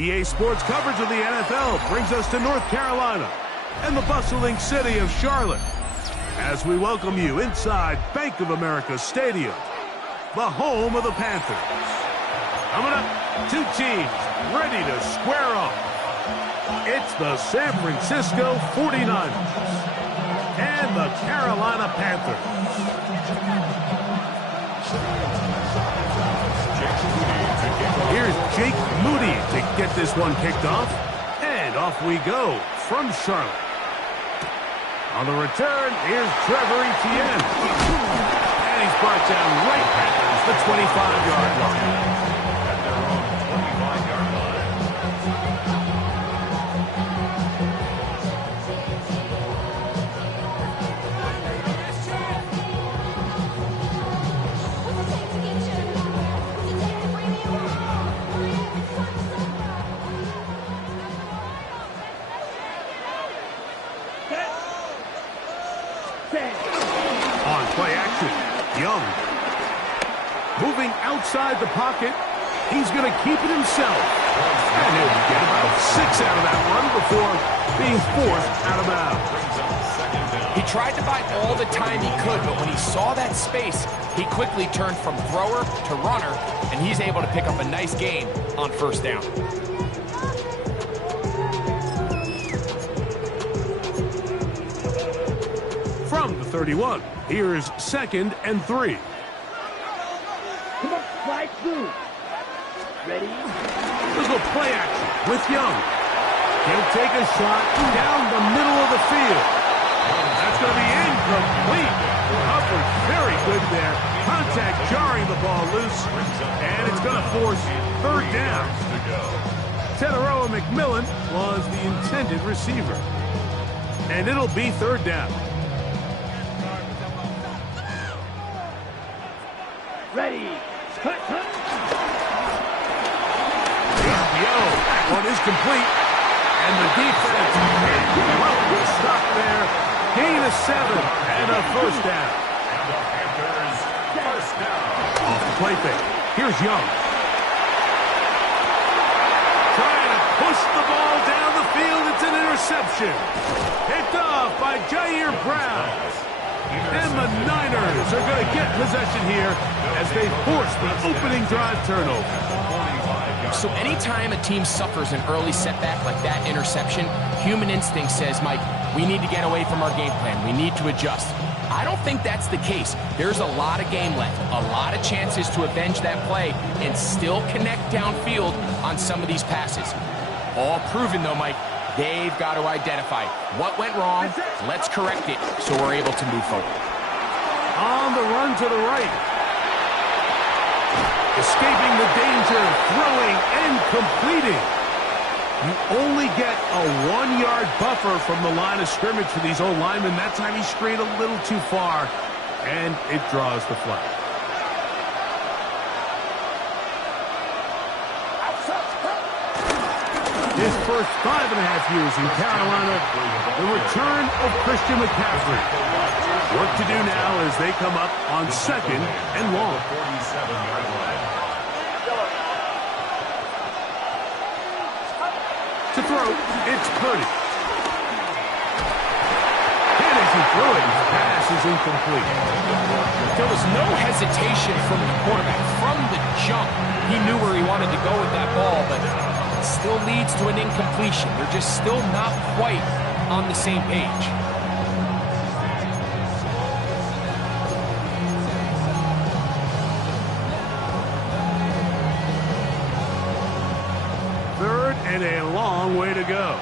EA Sports coverage of the NFL brings us to North Carolina and the bustling city of Charlotte as we welcome you inside Bank of America Stadium, the home of the Panthers. Coming up, two teams ready to square off. It's the San Francisco 49ers and the Carolina Panthers. Here's Jake Moody to get this one kicked off. And off we go from Charlotte. On the return, here's Trevor Etienne. And he's brought down right at the 25-yard line. At their own 25-yard line. On play action, Young. Moving outside the pocket, he's going to keep it himself. And he'll get about 6 out of that one before being forced out of bounds. He tried to buy all the time he could, but when he saw that space, he quickly turned from thrower to runner, and he's able to pick up a nice gain on first down. From the 31, here's 2nd and 3. Come on, slide through. Ready? There's a play action with Young. He'll take a shot down the middle of the field. That's going to be incomplete. Hubbard very good there. Contact jarring the ball loose. And it's going to force 3rd down. Teteroa McMillan was the intended receiver. And it'll be 3rd down. Ready. Cut, cut. That one is complete. And the defense will stop there. Gain of 7 and a 1st down. And the Panthers first down. Off the play fake. Here's Young. Trying to push the ball down the field. It's an interception. Picked off by Jair Brown. And the Niners are going to get possession here as they force the opening drive turnover. So anytime a team suffers an early setback like that interception, human instinct says, Mike, we need to get away from our game plan. We need to adjust. I don't think that's the case. There's a lot of game left, a lot of chances to avenge that play and still connect downfield on some of these passes. All proven, though, Mike. They've got to identify what went wrong. Let's correct it so we're able to move forward. On the run to the right. Escaping the danger, throwing and completing. You only get a 1-yard buffer from the line of scrimmage for these old linemen. That time he strayed a little too far, and it draws the flag. His first 5.5 years in Carolina, the return of Christian McCaffrey. Work to do now as they come up on 2nd and long. To throw, it's Purdy. And as he threw it, his pass is incomplete. There was no hesitation from the quarterback. From the jump, he knew where he wanted to go with that ball, but it still leads to an incompletion. They're just still not quite on the same page. And a long way to go.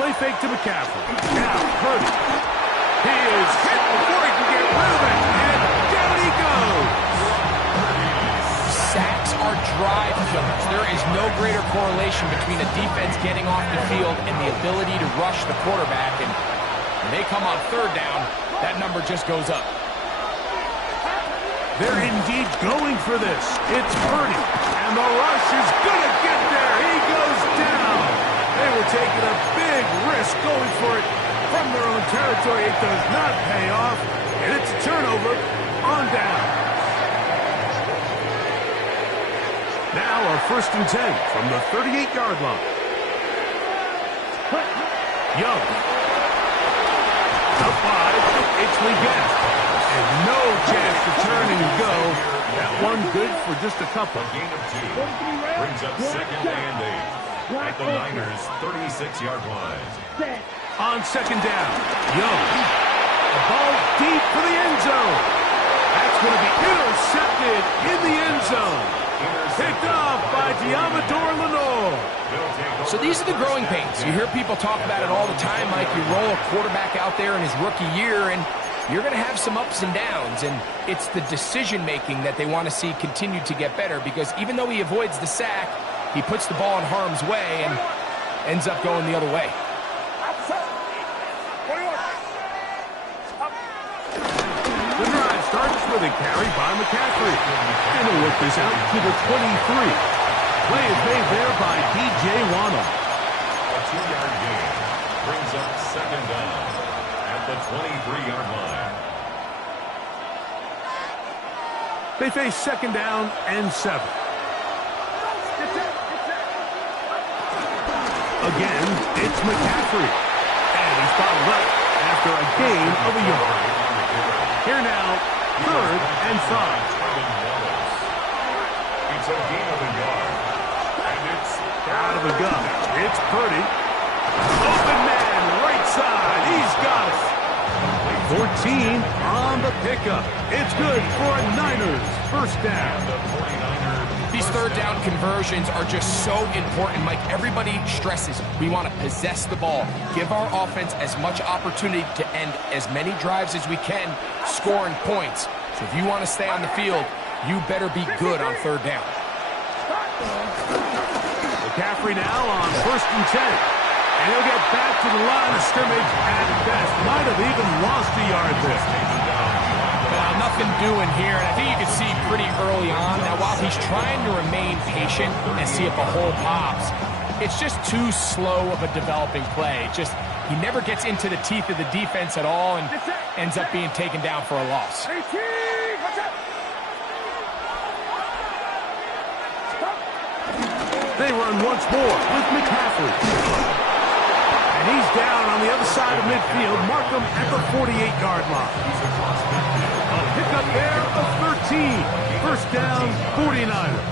Play fake to McCaffrey. Now Purdy. He is hit before he can get rid of it. And down he goes. Sacks are drive killers. There is no greater correlation between a defense getting off the field and the ability to rush the quarterback. And when they come on 3rd down, that number just goes up. They're indeed going for this. It's Purdy. And the rush is going to get there. He goes down. They were taking a big risk going for it from their own territory. It does not pay off. And it's a turnover on down. now a 1st and 10 from the 38-yard line. Young. Up wide, it's Leggett. And no chance to turn and go. That one good for just a couple. Gain of 2 brings up 2nd and 8 at the Niners' 36-yard line. On 2nd down, Young. The ball deep for the end zone. That's going to be intercepted in the end zone. Picked off by Diamador Lenore. So these are the growing pains. You hear people talk about it all the time, Mike. You roll a quarterback out there in his rookie year, and you're going to have some ups and downs, and it's the decision-making that they want to see continue to get better, because even though he avoids the sack, he puts the ball in harm's way and ends up going the other way. The drive starts with a carry by McCaffrey. And he'll work this out to the 23. Play is made there by D.J. Waddle. A 2-yard gain brings up 2nd down at the 23-yard line. They face 2nd down and 7. Again, it's McCaffrey. And he's bottled up after a gain of a yard. Here now, 3rd and 5. It's a gain of a yard. And it's Out of the gun. It's Purdy. Open man, right side. He's got it. 14 on the pickup. It's good for a Niners 1st down. the 49ers. These 3rd down conversions are just so important, Mike. Everybody stresses we want to possess the ball, give our offense as much opportunity to end as many drives as we can, scoring points. So if you want to stay on the field, you better be good on 3rd down. McCaffrey now on 1st and 10. And he'll get back to the line of scrimmage at best. Might have even lost a yard there. Nothing doing here, and I think you can see pretty early on. Now, while he's trying to remain patient and see if a hole pops, it's just too slow of a developing play. He never gets into the teeth of the defense at all and ends up being taken down for a loss. They run once more with McCaffrey. And he's down on the other side of midfield. Mark him at the 48-yard line. A pickup there of 13. 1st down, 49ers.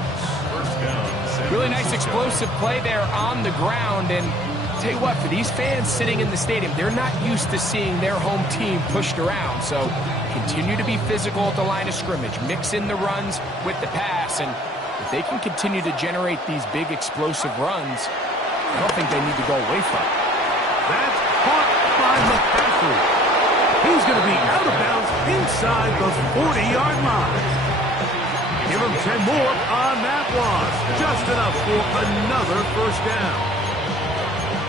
Really nice explosive play there on the ground. And tell you what, for these fans sitting in the stadium, they're not used to seeing their home team pushed around. So continue to be physical at the line of scrimmage. Mix in the runs with the pass. And if they can continue to generate these big explosive runs, I don't think they need to go away from it. That's caught by McCaffrey. He's going to be out of bounds inside the 40-yard line. Give him 10 more on that one. Just enough for another 1st down.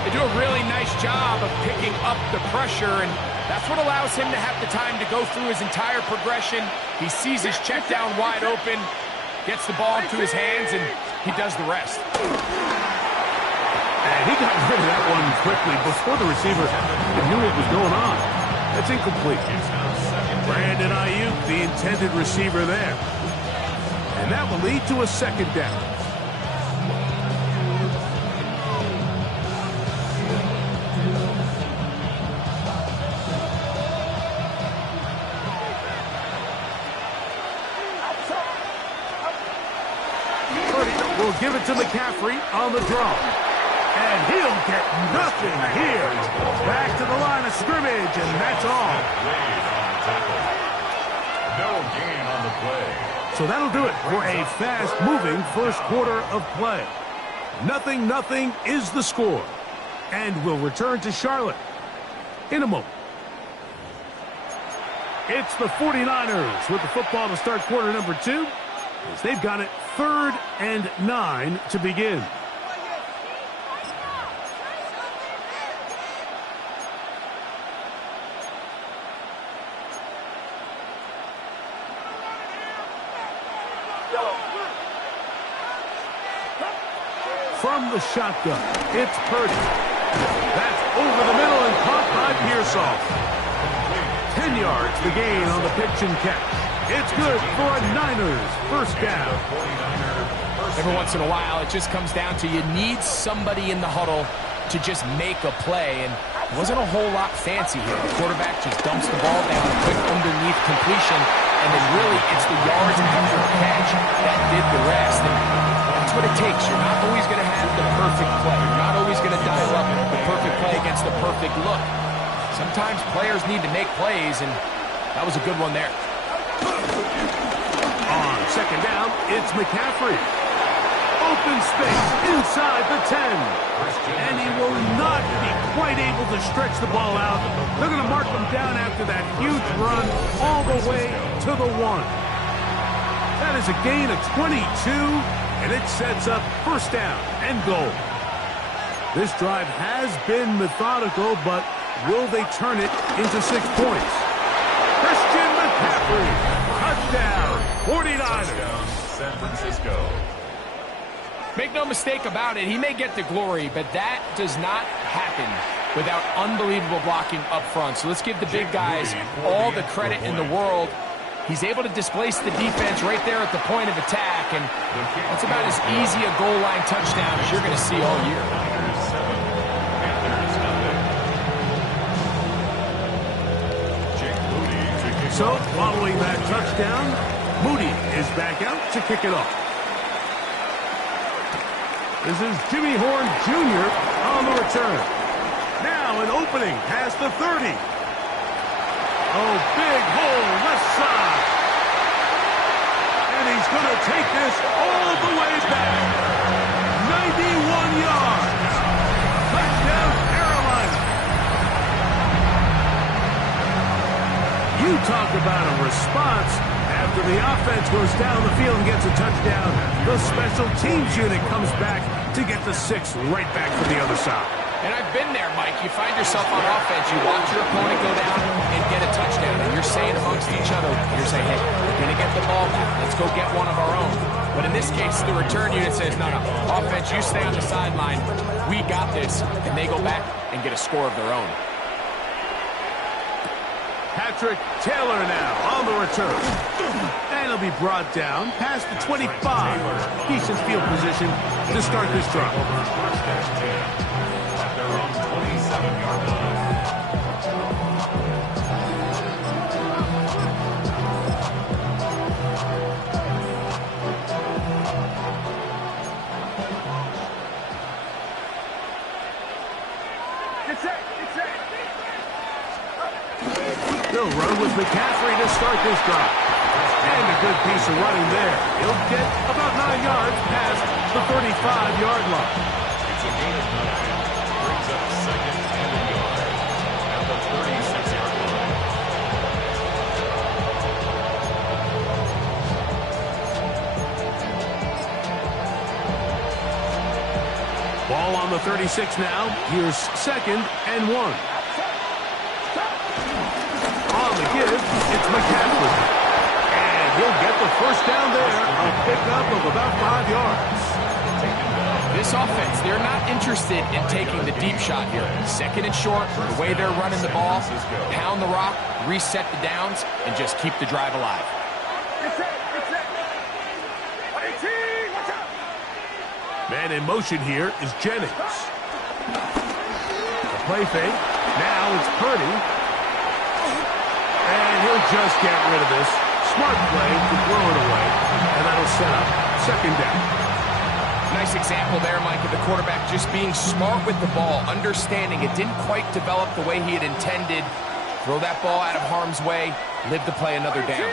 They do a really nice job of picking up the pressure, and that's what allows him to have the time to go through his entire progression. He sees his check down wide open, gets the ball into his hands, and he does the rest. And he got rid of that one quickly before the receiver knew what was going on. That's incomplete. Brandon Ayuk, the intended receiver there. And that will lead to a 2nd down. Purdy will give it to McCaffrey on the draw. And he'll get nothing here. Back to the line of scrimmage, and that's all. No gain on the play. So that'll do it for a fast-moving 1st quarter of play. 0-0 is the score. And we'll return to Charlotte in a moment. It's the 49ers with the football to start quarter number 2, as they've got it 3rd and 9 to begin. From the shotgun, it's Purdy. That's over the middle and caught by Pearsall. 10 yards the gain on the pitch and catch. It's good for a Niners 1st down. Every once in a while, it just comes down to you need somebody in the huddle to just make a play, and it wasn't a whole lot fancy here. The quarterback just dumps the ball down, a quick underneath completion, and then really it's the yards after the catch that did the rest. And that's what it takes. You're not always going to have the perfect play. You're not always going to dial up the perfect play against the perfect look. Sometimes players need to make plays, and that was a good one there. On second down, it's McCaffrey. Open space inside the 10. And he will not be quite able to stretch the ball out. They're going to mark him down after that huge run all the way to the 1. That is a gain of 22, and it sets up first down and goal. This drive has been methodical, but will they turn it into 6 points? Christian McCaffrey, touchdown, 49ers. San Francisco. Make no mistake about it, he may get the glory, but that does not happen without unbelievable blocking up front. So let's give the big guys all the credit in the world. He's able to displace the defense right there at the point of attack, and that's about as easy a goal line touchdown as you're going to see all year. So, following that touchdown, Moody is back out to kick it off. This is Jimmy Horn Jr. on the return. Now an opening past the 30. Oh, big hole left side. And he's going to take this all the way back. 91 yards. Touchdown, Carolina. You talk about a response. After the offense goes down the field and gets a touchdown, the special teams unit comes back to get the 6 right back from the other side. And I've been there, Mike. You find yourself on offense, you watch your opponent go down and get a touchdown, and you're saying amongst each other, you're saying, hey, we're going to get the ball back. Let's go get one of our own. But in this case, the return unit says, no, offense, you stay on the sideline. We got this. And they go back and get a score of their own. Patrick Taylor now on the return. And he'll be brought down past the 25. Decent field position to start this drive. At their own 27-yard line. They'll run with McCaffrey to start this drive. And a good piece of running there. He'll get about 9 yards past the 35-yard line. It's a gain of 9. Brings up second and a yard at the 36-yard line. Ball on the 36 now. Here's second and 1. On the give, it's McCaffrey. And he'll get the first down there. A pickup of about 5 yards. This offense, they're not interested in taking the deep shot here. Second and short, the way they're running the ball, pound the rock, reset the downs, and just keep the drive alive. Man in motion here is Jennings. The play fake. Now it's Purdy. And he'll just get rid of this. Smart play to throw it away. And that'll set up second down. Nice example there, Mike, of the quarterback just being smart with the ball, understanding it didn't quite develop the way he had intended. Throw that ball out of harm's way, live to play another down.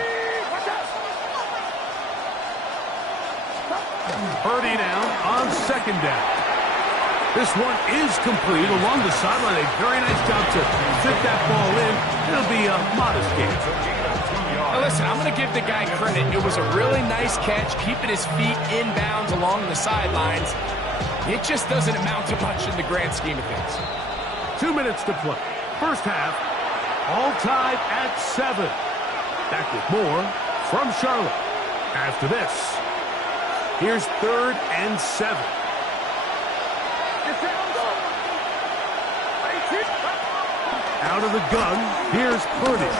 Purdy now on second down. This one is complete along the sideline. A very nice job to fit that ball in. It'll be a modest gain. Now listen, I'm going to give the guy credit. It was a really nice catch, keeping his feet in bounds along the sidelines. It just doesn't amount to much in the grand scheme of things. 2 minutes to play. First half, all tied at 7. Back with more from Charlotte. After this, here's third and 7. Out of the gun, here's Purdy.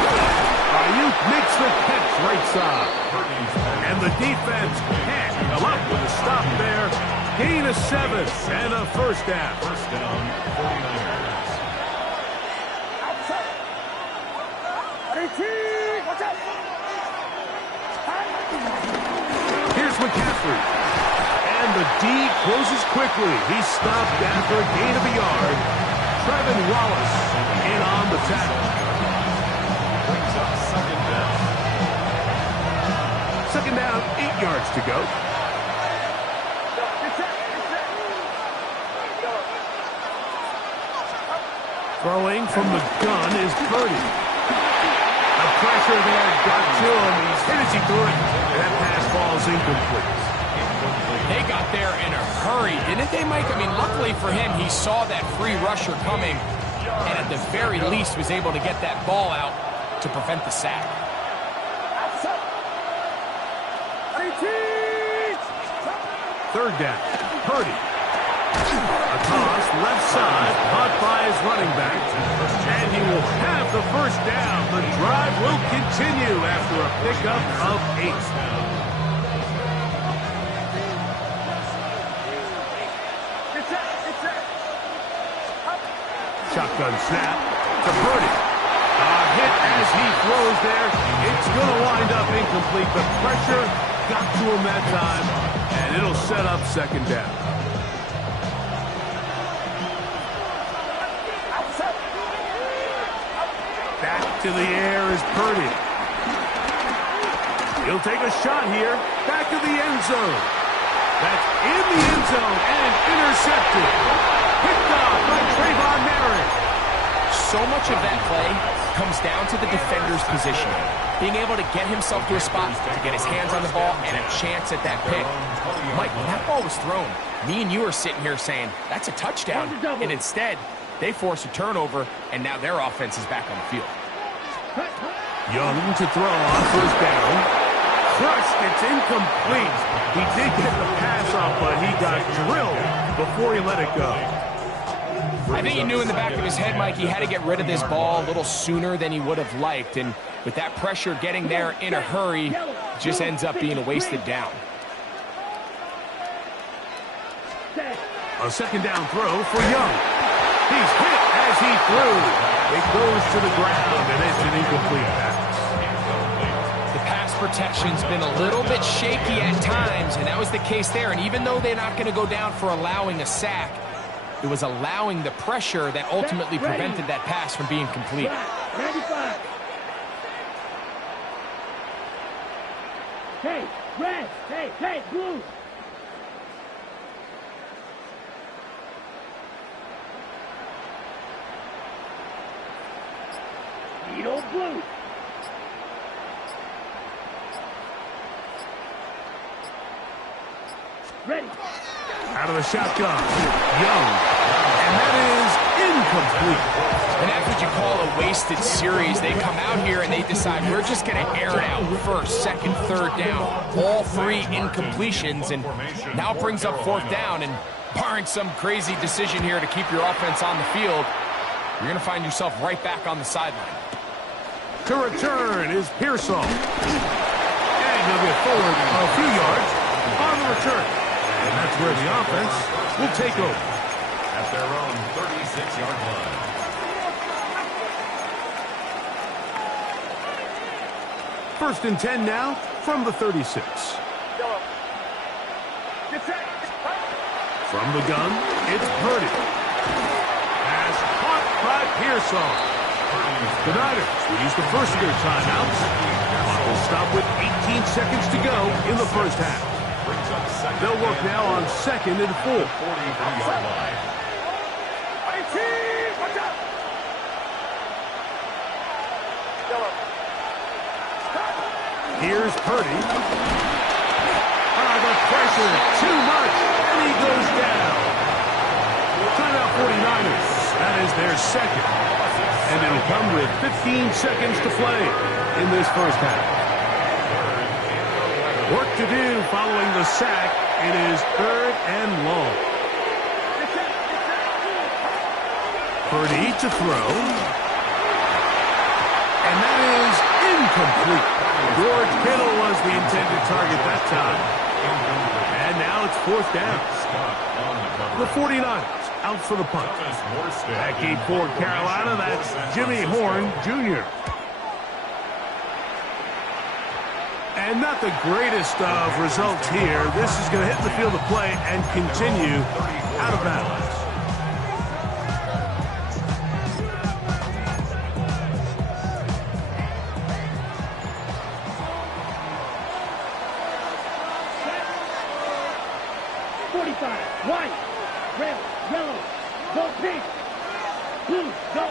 Ayuk makes the catch right side. And the defense can't come up with a stop there. Gain of 7 and a first down. First down, 49ers. Here's McCaffrey. And the D closes quickly. He's stopped after a gain of a yard. Trevin Wallace in on the tackle. Brings up second down. Second down, 8 yards to go. Throwing from the gun is Purdy. The pressure there got to him. He's hit as he threw it. And that pass falls incomplete. They got there in a hurry, didn't they, Mike? I mean, luckily for him, he saw that free rusher coming, and at the very least was able to get that ball out to prevent the sack. Third down, Purdy. A toss, left side, caught by his running back. And he will have the first down. The drive will continue after a pickup of 8. Shotgun snap to Purdy. A hit as he throws there. It's going to wind up incomplete. The pressure got to him that time, and it'll set up second down. Back to the air is Purdy. He'll take a shot here. Back to the end zone. That's in the end zone and intercepted. Picked off by Trayvon Merritt. So much of that play comes down to the defender's positioning. Being able to get himself to a spot, to get his hands on the ball, and a chance at that pick. Mike, when that ball was thrown, me and you are sitting here saying, that's a touchdown. And instead, they force a turnover, and now their offense is back on the field. Young to throw on first down. Crushed, it's incomplete. He did get the pass off, but he got drilled before he let it go. I think he knew in the back of his head, Mike, he had to get rid of this ball a little sooner than he would have liked. And with that pressure getting there in a hurry, it just ends up being a wasted down. A second down throw for Young. He's hit as he threw. It goes to the ground, and it's an incomplete pass. The pass protection's been a little bit shaky at times, and that was the case there. And even though they're not going to go down for allowing a sack, it was allowing the pressure that ultimately prevented that pass from being complete. 95. Hey, red. Hey, blue. Needle blue. Ready. Out of the shotgun, Young. And that is incomplete. And that's what you call a wasted series. They come out here and they decide we're just going to air it out first, second, third down. All 3 incompletions, and now brings up fourth down. And barring some crazy decision here to keep your offense on the field, you're going to find yourself right back on the sideline. To return is Pearsall. And he'll get forward a few yards on the return. And that's where the offense will take over. At their own 36-yard line. First and 10 now from the 36. From the gun, it's Purdy. Pass caught by Pearsall. The Niners will use the first of their timeouts. Clock will stop with 18 seconds to go in the first half. They'll work now on second and 4. 43-yard line. Here's Purdy. The pressure, too much, and he goes down. Timeout 49ers. That is their second. And it'll come with 15 seconds to play in this first half. Work to do following the sack. It is third and long. Purdy to throw. And that George Kittle was the intended target that time. And now it's fourth down. The 49ers out for the punt. Backing for Carolina, that's Jimmy Horn Jr. And not the greatest of results here. This is going to hit the field of play and continue out of bounds. White, red, yellow, go pink, blue, go.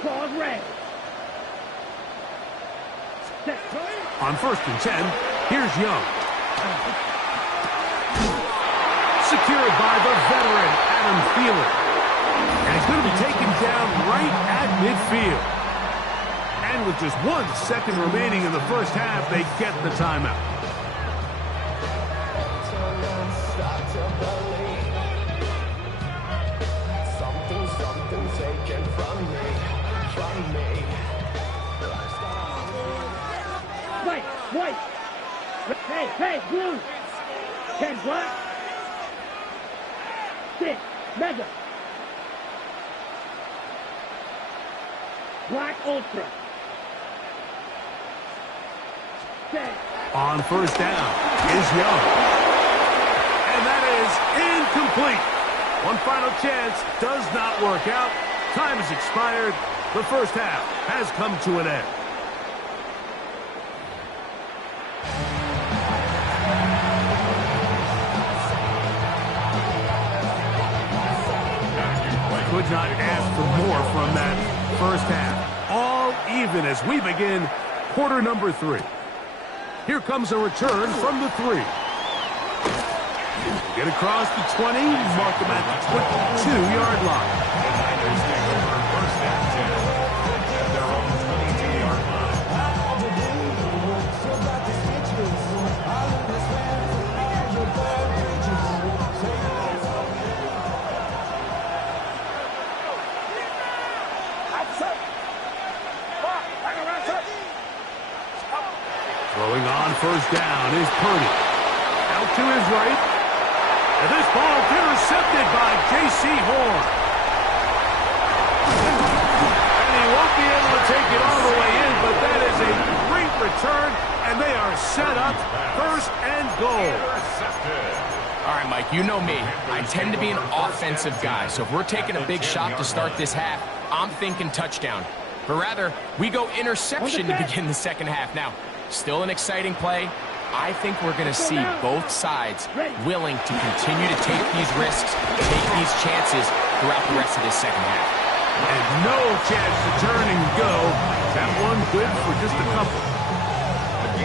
Claws red. On 1st and 10, here's Young. Secured by the veteran, Adam Thielen. And he's going to be taken down right at midfield. And with just 1 second remaining in the first half, they get the timeout. White. Hey, blue. 10 black. 6, mega. Black ultra. 10. On 1st down is Young. And that is incomplete. One final chance does not work out. Time has expired. The first half has come to an end. Could not ask for more from that first half. All even as we begin quarter number 3. Here comes a return from the 3. Get across the 20, mark them at the 22-yard line. The Niners take over 1st and 10 at their own 22-yard line. Throwing on 1st down is Purdy. Out to his right. And this ball intercepted by J.C. Horn. And he won't be able to take it all the way in, but that is a great return, and they are set up 1st and goal. All right, Mike, you know me. I tend to be an offensive guy, so if we're taking a big shot to start this half, I'm thinking touchdown. But rather, we go interception to begin the second half. Now, still an exciting play. I think we're going to see both sides willing to continue to take these risks, take these chances throughout the rest of this second half. And no chance to turn and go. That one good for just a couple.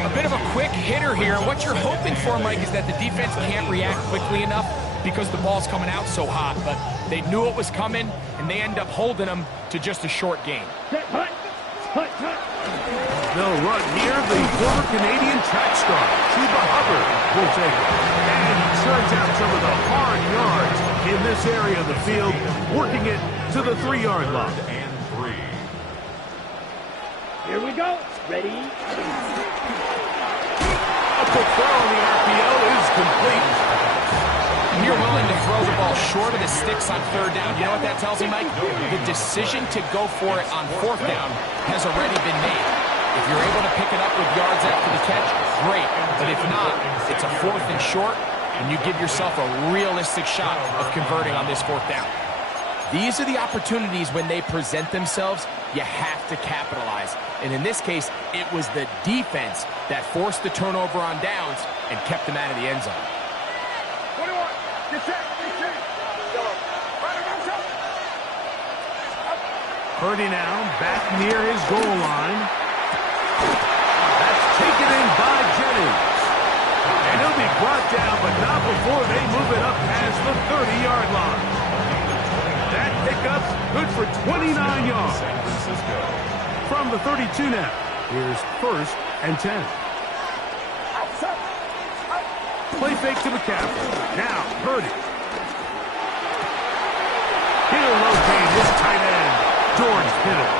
A bit of a quick hitter here. What you're hoping for, Mike, is that the defense can't react quickly enough because the ball's coming out so hot. But they knew it was coming, and they end up holding them to just a short gain. They'll run here. The former Canadian track star, Chuba Hubbard, will take it. And he turns out some of the hard yards in this area of the field, working it to the 3-yard line. And 3. Here we go. Ready? A quick throw on the RPO is complete. You're willing to throw the ball short of the sticks on 3rd down. You know what that tells me, Mike? The decision to go for it on 4th down has already been made. If you're able to pick it up with yards after the catch, great. But if not, it's a 4th and short, and you give yourself a realistic shot of converting on this 4th down. These are the opportunities when they present themselves, you have to capitalize. And in this case, it was the defense that forced the turnover on downs and kept them out of the end zone. 21, get set, Purdy now back near his goal line. That's taken in by Jennings. And he'll be brought down, but not before they move it up past the 30-yard line. That pickup's good for 29 yards. From the 32 now, here's 1st and 10. Play fake to McCaffrey. Now, Purdy. He'll locate his tight end, George Kittle.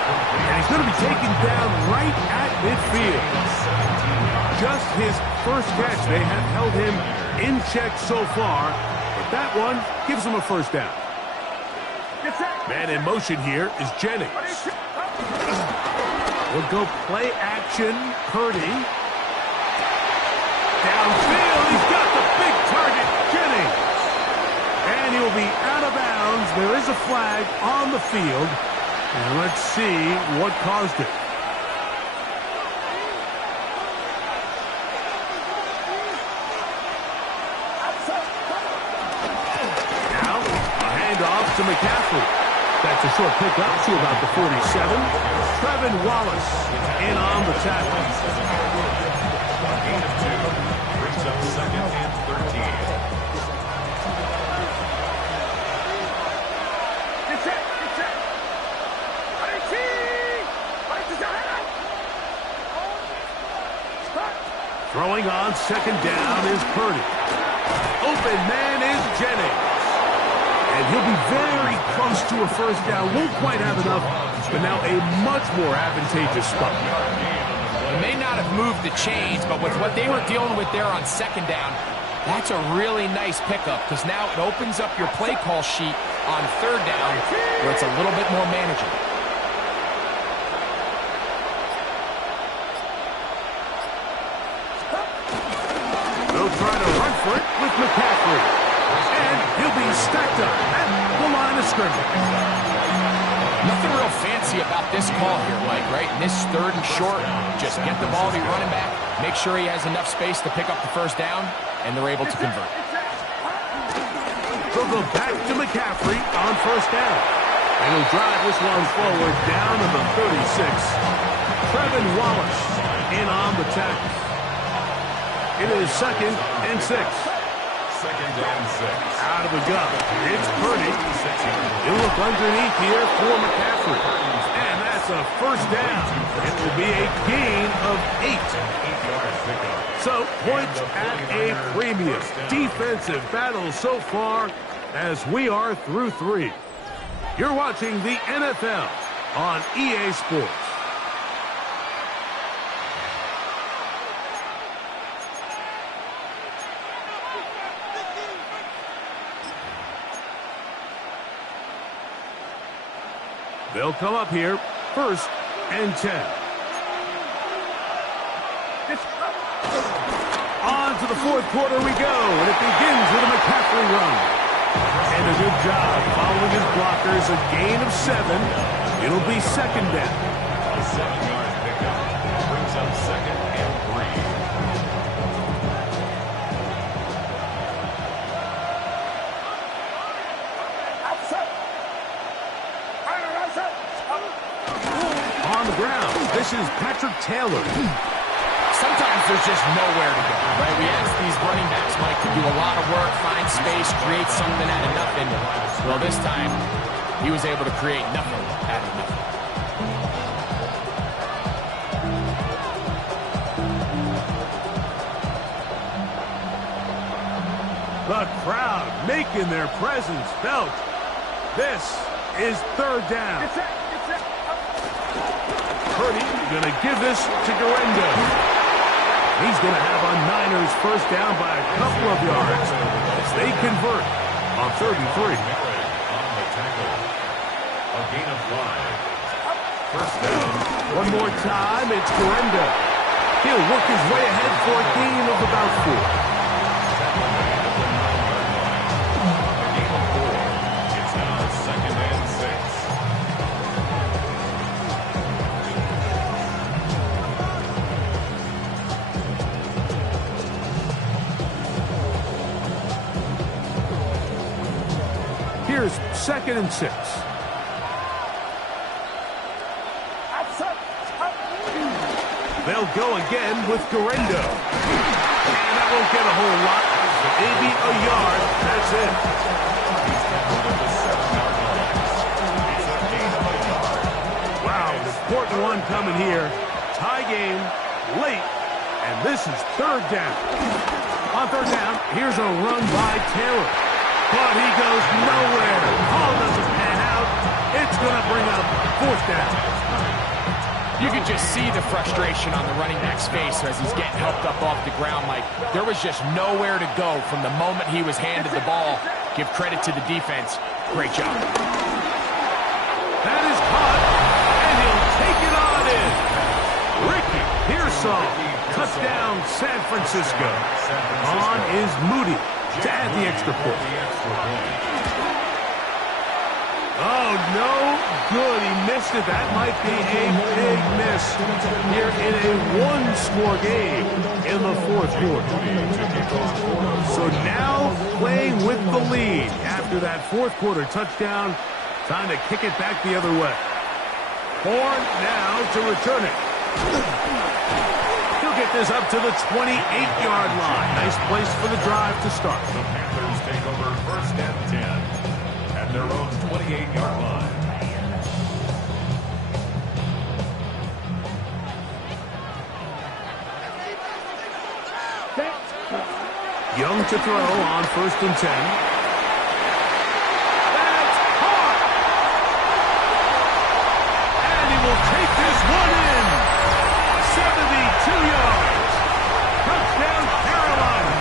And he's going to be taken down right at midfield. Just his first catch. They have held him in check so far, but that one gives him a first down. Man in motion here is Jennings. We'll go play action. Purdy. Downfield, he's got the big target, Jennings. And he'll be out of bounds. There is a flag on the field. And let's see what caused it. Now, a handoff to McCaffrey. That's a short pickup to about the 47. Trevin Wallace in on the tackle. Gain of 2 brings up 2nd and 13. Throwing on 2nd down is Purdy. Open man is Jennings. And he'll be very close to a first down. Won't quite have enough, but now a much more advantageous spot. They may not have moved the chains, but with what they were dealing with there on 2nd down, that's a really nice pickup because now it opens up your play call sheet on 3rd down where it's a little bit more manageable. They'll try to run for it with McCaffrey. And he'll be stacked up at the line of scrimmage. Nothing real fancy about this call here, Mike, right? In this 3rd and short, just get the ball to your running back, make sure he has enough space to pick up the first down, and they're able to convert. They'll go back to McCaffrey on 1st down. And he'll drive this one forward down to the 36. Trevin Wallace in on the tackle. It is 2nd and 6. 2nd and 6. Out of the gun. It's Purdy. He'll look underneath here for McCaffrey. And that's a first down. It will be a gain of 8. So, points at a premium. Defensive battle so far as we are through 3. You're watching the NFL on EA Sports. They'll come up here, 1st and 10. On to the 4th quarter we go, and it begins with a McCaffrey run. And a good job following his blockers, a gain of 7. It'll be 2nd down. A 7-yard pickup brings up 2nd and 3. On the ground, this is Patrick Taylor. Sometimes there's just nowhere to go, right? We ask these running backs, Mike, to do a lot of work, find space, create something out of nothing. Well, this time, he was able to create nothing out of nothing. The crowd making their presence felt. This is 3rd down. Purdy going to give this to Garendo. He's going to have a Niners first down by a couple of yards as they convert on 3rd and 3. On the tackle. A gain of 5. First down. One more time, it's Garendo. He'll work his way ahead for a gain of about 4. A gain of 4. It's now 2nd and 6. Here's 2nd and 6. They'll go again with Garendo. And that won't get a whole lot. Maybe a yard. That's it. Wow, important one coming here. Tie game, late, and this is 3rd down. On 3rd down, here's a run by Taylor. But he goes nowhere. Ball doesn't pan out. It's going to bring up 4th down. You can just see the frustration on the running back's face as he's getting helped up off the ground, Mike. There was just nowhere to go from the moment he was handed the ball. Give credit to the defense. Great job. That is caught, and he'll take it on in. Ricky Pearsall, touchdown San Francisco. On is Moody to add the extra point. Oh, no good. He missed it. That might be a big miss here in a one-score game in the fourth quarter. So now playing with the lead after that fourth quarter touchdown. Time to kick it back the other way. Horn now to return it. He'll get this up to the 28-yard line. Nice place for the drive to start. The Panthers take over first and 10 at their own 28-yard line. Young to throw on first and 10. That's caught! And he will take this one in. 72 yards. Touchdown, Carolina.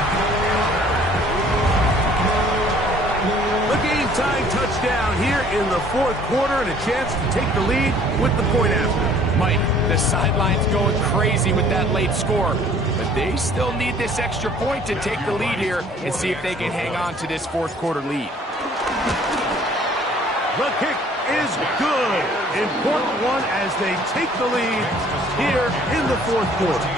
The game-tying touchdown here in the fourth quarter and a chance to take the lead with the point after. Mike, the sideline's going crazy with that late score. But they still need this extra point to take the lead here and see if they can hang on to this fourth quarter lead. The kick is good. Important one as they take the lead here in the fourth quarter.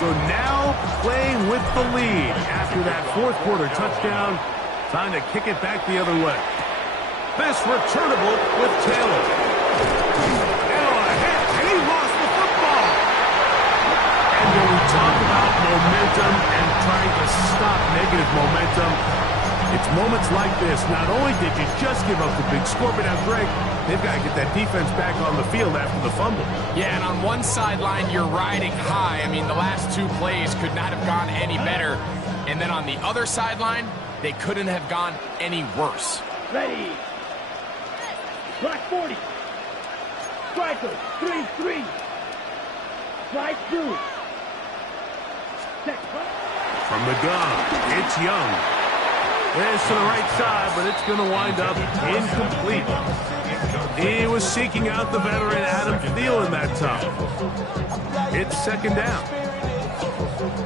So now playing with the lead after that fourth quarter touchdown. Time to kick it back the other way. This returnable with Taylor. And on a hit, and he lost the football. And when we talk about momentum and trying to stop negative momentum, it's moments like this. Not only did you just give up the big score, but now, Greg, they've got to get that defense back on the field after the fumble. Yeah, and on one sideline, you're riding high. I mean, the last two plays could not have gone any better. And then on the other sideline, they couldn't have gone any worse. Ready. Block 40. Striker, 3-3. Slide through. From the gun, it's Young. This to the right side, but it's going to wind up incomplete. He was seeking out the veteran Adam Thielen that time. It's second down.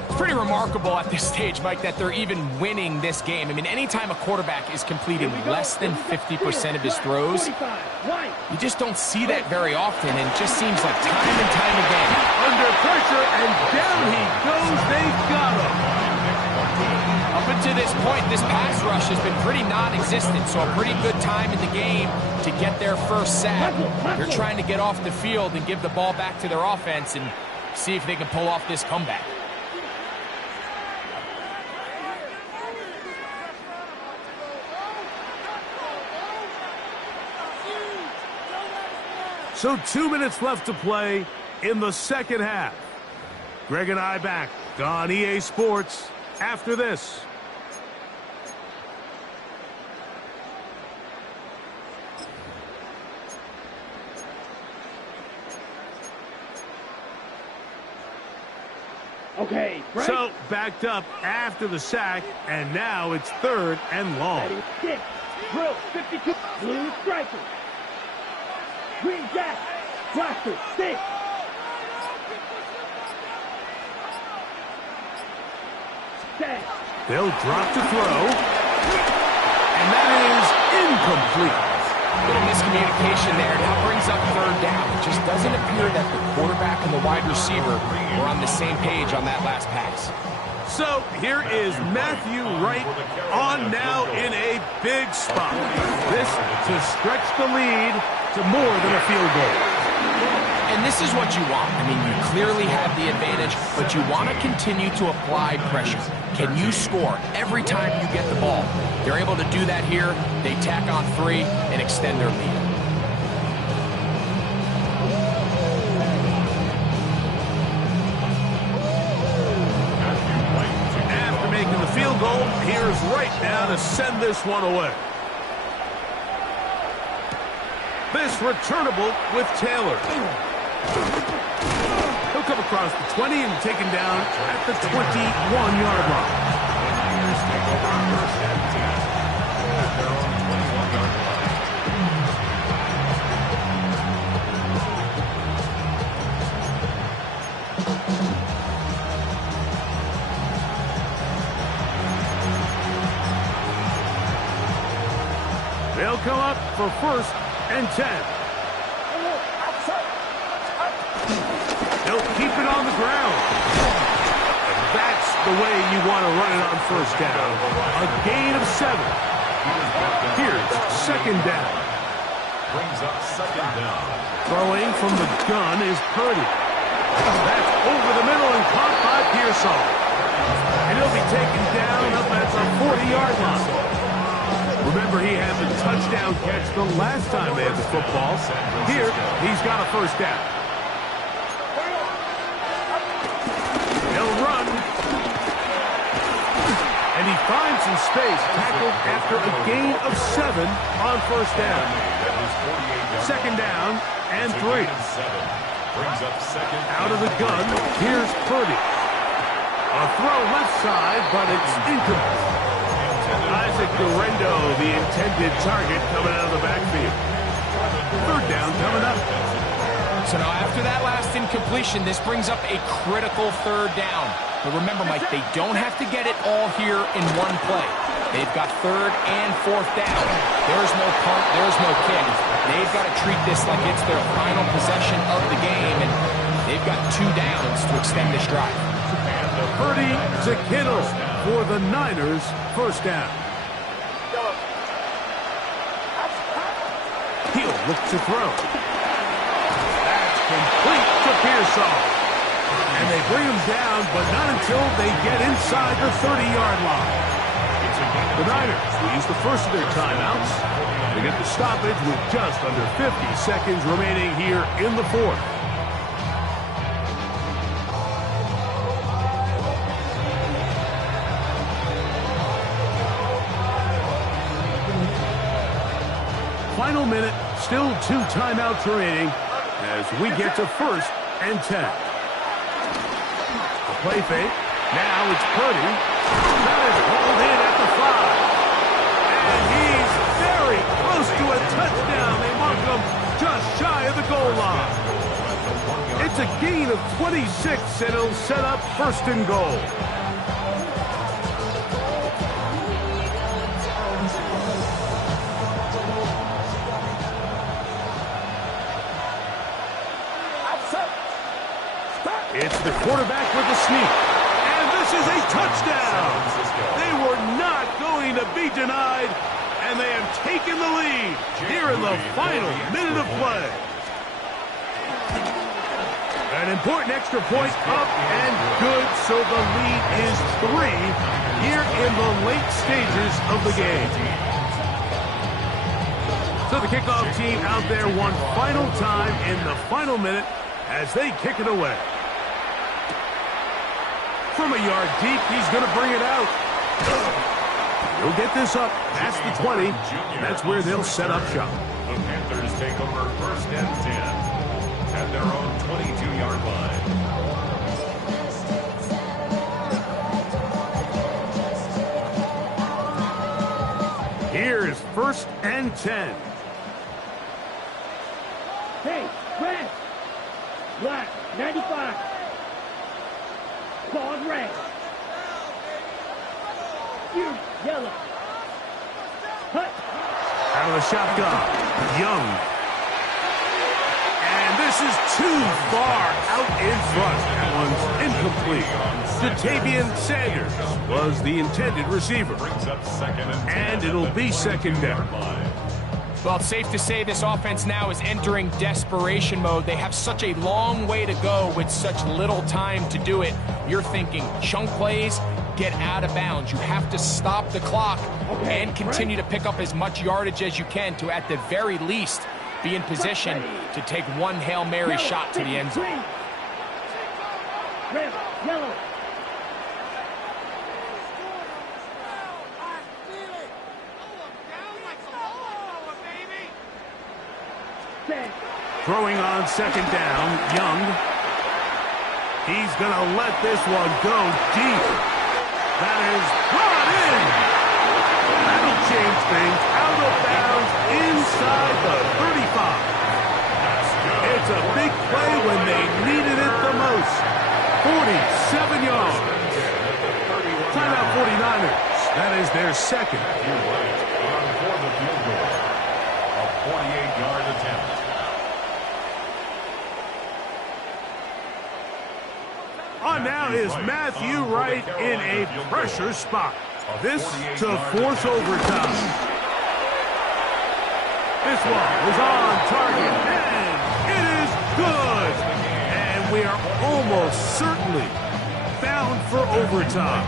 It's pretty remarkable at this stage, Mike, that they're even winning this game. I mean, anytime a quarterback is completing less than 50% of his throws, you just don't see that very often, and it just seems like time and time again. Under pressure, and down he goes. They've got him. Up until this point, this pass rush has been pretty non-existent, so a pretty good time in the game to get their first sack. They're trying to get off the field and give the ball back to their offense and see if they can pull off this comeback. So 2 minutes left to play in the second half. Greg and I back on EA Sports after this. Okay, break. So backed up after the sack, and now it's third and long. Ready, 6. Drill, 52. Blue striker. Green jack. Blaster, 6. Set. They'll drop to throw, and that is incomplete. Little miscommunication there. Now brings up third down. It just doesn't appear that the quarterback and the wide receiver were on the same page on that last pass. So here is Matthew Wright on now in a big spot. This to stretch the lead to more than a field goal. And this is what you want. I mean, you clearly have the advantage, but you want to continue to apply pressure. Can you score every time you get the ball? They're able to do that here. They tack on 3 and extend their lead. After making the field goal, here's Wright now to send this one away. This returnable with Taylor. He'll come across the 20 and taken down at the 21-yard line. Take over first and 10 at their own 21-yard line. They'll come up for first and 10. They'll keep it on the ground. That's the way you want to run it on first down. A gain of 7. Here's second down. Brings up second down. Throwing from the gun is Purdy. That's over the middle and caught by Pearsall. And he'll be taken down up at the 40-yard line. Remember, he had the touchdown catch the last time they had the football. Here, he's got a first down. He'll run. And he finds some space, tackled after a gain of 7 on first down. Second down and 3. Brings up second. Out of the gun, here's Purdy. A throw left side, but it's incomplete. Isaac Durendo, the intended target, coming out of the backfield. Third down coming up. So now after that last incompletion, this brings up a critical third down. But remember, Mike, they don't have to get it all here in one play. They've got third and fourth down. There's no punt, there's no kick. They've got to treat this like it's their final possession of the game, and they've got 2 downs to extend this drive. Purdy to Kittle for the Niners, first down. He'll look to throw. That's complete to Pearsall. And they bring him down, but not until they get inside the 30-yard line. The Niners will use the first of their timeouts. They get the stoppage with just under 50 seconds remaining here in the fourth. Final minute, still 2 timeouts remaining as we get to first and 10. The play fake. Now it's Purdy. That is hauled in at the 5. And he's very close to a touchdown. They mark him just shy of the goal line. It's a gain of 26, and it'll set up first and goal. It's the quarterback with the sneak. And this is a touchdown. They were not going to be denied, and they have taken the lead here in the final minute of play. An important extra point up and good, so the lead is 3 here in the late stages of the game. So the kickoff team out there one final time in the final minute as they kick it away. From a yard deep, he's going to bring it out. He'll get this up past the 20. That's where they'll set up shop. The Panthers take over first and 10 at their own 22-yard line. Here's first and 10. Hey, red. Black, 95. Ball red. You, yellow. Hut. Out of the shotgun, Young. And this is too far out in front. That one's incomplete. Jatavian Sanders was the intended receiver. Brings up second and it'll be second down. Well, it's safe to say this offense now is entering desperation mode. They have such a long way to go with such little time to do it. You're thinking chunk plays, get out of bounds. You have to stop the clock and continue to pick up as much yardage as you can to, at the very least, be in position to take one Hail Mary shot to the end zone. Red, yellow. 10. Throwing on second down, Young. He's going to let this one go deep. That is brought in. That'll change things. Out of bounds inside the 35. It's a big play when they needed it the most. 47 yards. Timeout 49ers. That is their second. You're right. On for the field goal. A 48-yard attempt. On now is Matthew Wright in a pressure spot. This to force overtime. This one is on target, and it is good. And we are almost certainly bound for overtime.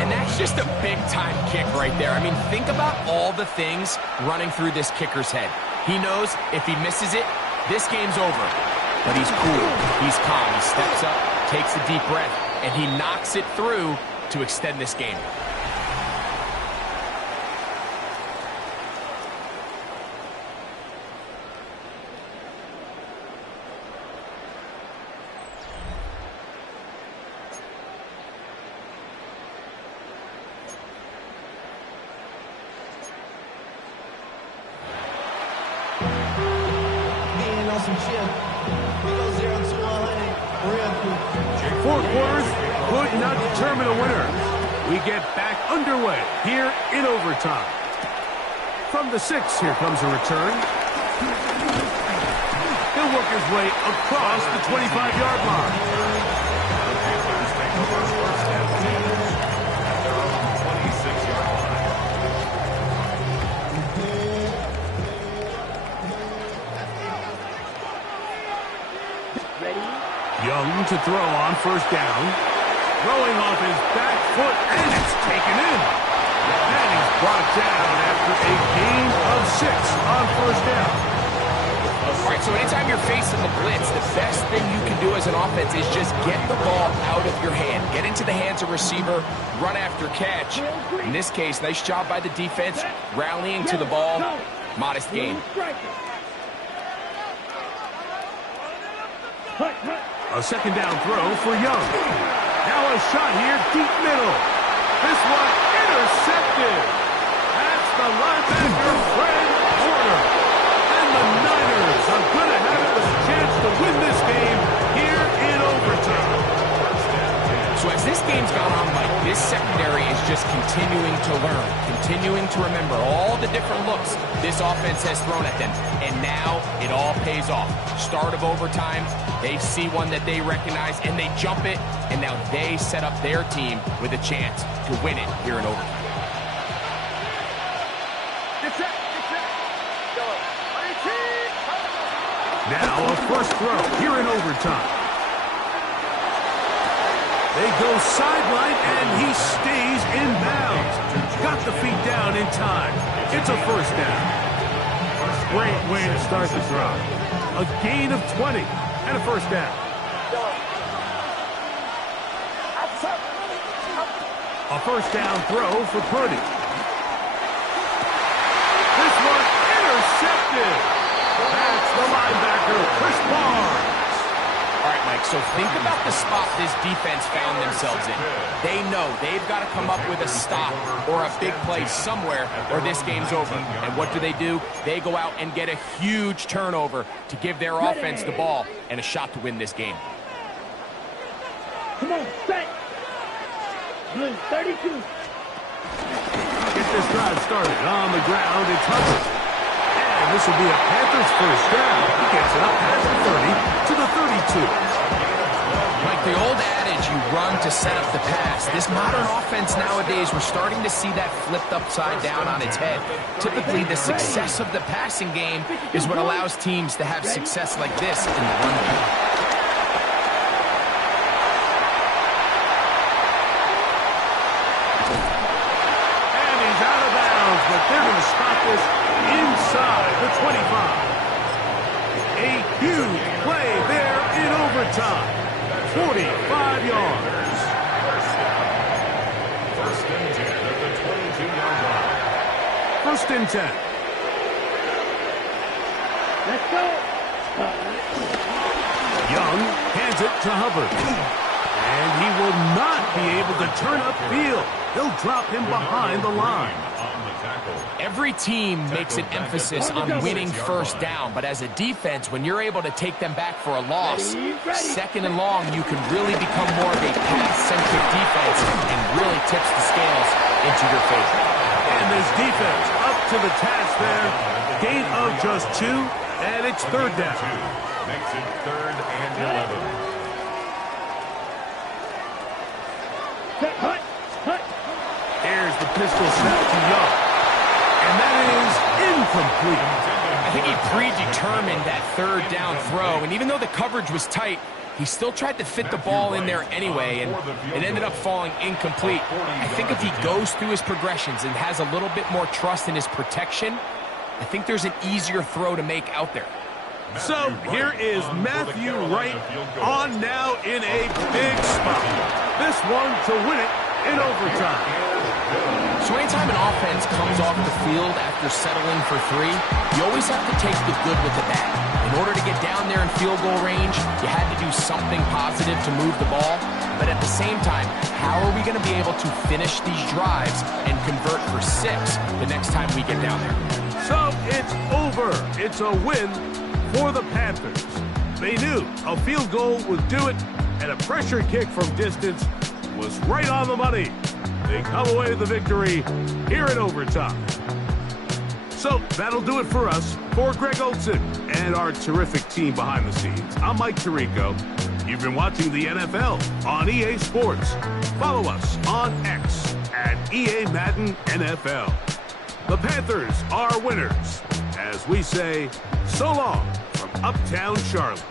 And that's just a big-time kick right there. I mean, think about all the things running through this kicker's head. He knows if he misses it, this game's over. But he's cool. He's calm. He steps up, takes a deep breath, and he knocks it through to extend this game. Four quarters could not determine a winner. We get back underway here in overtime. From the 6, here comes a return. He'll work his way across the 25-yard line. Young to throw on first down. Throwing off his back foot, and it's taken in. And he's brought down after a gain of 6 on first down. All right, so anytime you're facing the blitz, the best thing you can do as an offense is just get the ball out of your hand. Get into the hands of receiver, run after catch. In this case, nice job by the defense, rallying to the ball. Modest gain. A second down throw for Young. Now a shot here, deep middle. This one intercepted. That's the linebacker, Fred Porter. And the Niners are going to have it with a chance to win this game here in overtime. So as this game's gone on, Mike, this secondary is just continuing to learn, continuing to remember all the different looks this offense has thrown at them. And now it all pays off. Start of overtime, they see one that they recognize, and they jump it, and now they set up their team with a chance to win it here in overtime. Now a first throw here in overtime. They go sideline, and he stays in bounds. Got the feet down in time. It's a first down. Great way to start the drive. A gain of 20 and a first down. A first down throw for Purdy. This one intercepted. That's the linebacker, Chris Barnes. All right, Mike, so think about the spot this defense found themselves in. They know they've got to come up with a stop or a big play somewhere or this game's over. And what do? They go out and get a huge turnover to give their offense the ball and a shot to win this game. Come on, set. Blue 32. Get this drive started on the ground. It's Hubbard. And this will be a Panthers first down. He gets it up past the 30 to the 32. Like the old adage, you run to set up the pass. This modern offense nowadays, we're starting to see that flipped upside down on its head. Typically, the success of the passing game is what allows teams to have success like this in the run game. And he's out of bounds, but they're going to stop this inside the 25. A huge play there in overtime. 45 yards. First and 10 at the 22-yard line. First and 10. Let's go. Young hands it to Hubbard. And he will not be able to turn upfield. He'll drop him behind the line. Every team makes an emphasis on winning first down, but as a defense, when you're able to take them back for a loss, second and long, you can really become more of a pass-centric defense and really tips the scales into your favor. And this defense up to the task there. Gain of just 2, and it's third down. Makes it 3rd and 11. Hut. Here's the pistol snap to Young. And that is incomplete. I think he predetermined that third down throw, and even though the coverage was tight, he still tried to fit the ball in there anyway, and it ended up falling incomplete. I think if he goes through his progressions and has a little bit more trust in his protection, I think there's an easier throw to make out there. So here is Matthew Wright on now in a big spot. This one to win it in overtime. So anytime an offense comes off the field after settling for 3, you always have to take the good with the bad. In order to get down there in field goal range, you had to do something positive to move the ball. But at the same time, how are we going to be able to finish these drives and convert for 6 the next time we get down there? So it's over. It's a win for the Panthers. They knew a field goal would do it, and a pressure kick from distance was right on the money. They come away with the victory here in overtime. So that'll do it for us. For Greg Olson and our terrific team behind the scenes, I'm Mike Tirico. You've been watching the NFL on EA Sports. Follow us on X at EA Madden NFL. The Panthers are winners. As we say, so long from Uptown Charlotte.